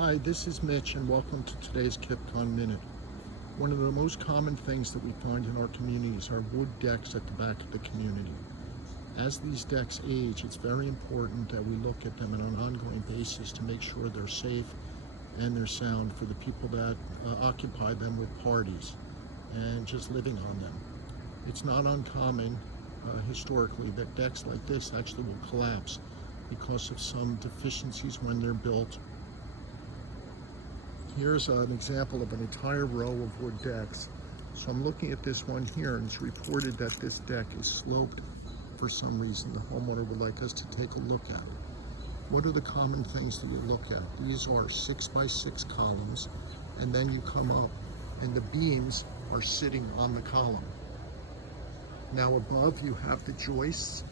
Hi, this is Mitch and welcome to today's Kipcon Minute. One of the most common things that we find in our communities are wood decks at the back of the community. As these decks age, it's very important that we look at them on an ongoing basis to make sure they're safe and they're sound for the people that occupy them with parties and just living on them. It's not uncommon historically that decks like this actually will collapse because of some deficiencies when they're built. Here's an example of an entire row of wood decks. So I'm looking at this one here, and it's reported that this deck is sloped for some reason. The homeowner would like us to take a look at. What are the common things that you look at? These are 6x6 columns, and then you come up, and the beams are sitting on the column. Now above you have the joists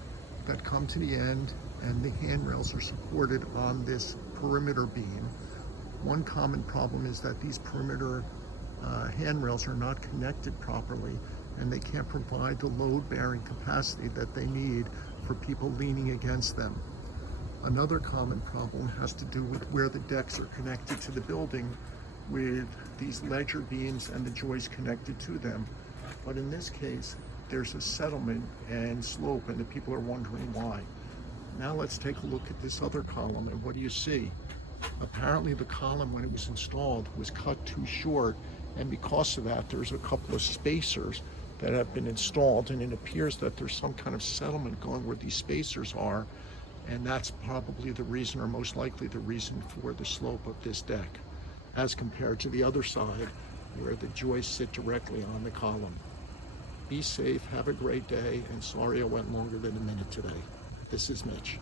that come to the end, and the handrails are supported on this perimeter beam. One common problem is that these perimeter handrails are not connected properly, and they can't provide the load-bearing capacity that they need for people leaning against them. Another common problem has to do with where the decks are connected to the building, with these ledger beams and the joists connected to them. But in this case, there's a settlement and slope, and the people are wondering why. Now let's take a look at this other column, and what do you see? Apparently the column, when it was installed, was cut too short, and because of that there's a couple of spacers that have been installed, and it appears that there's some kind of settlement going where these spacers are, and that's probably the reason, or most likely the reason, for the slope of this deck as compared to the other side where the joists sit directly on the column. Be safe, have a great day, and sorry I went longer than a minute today. This is Mitch.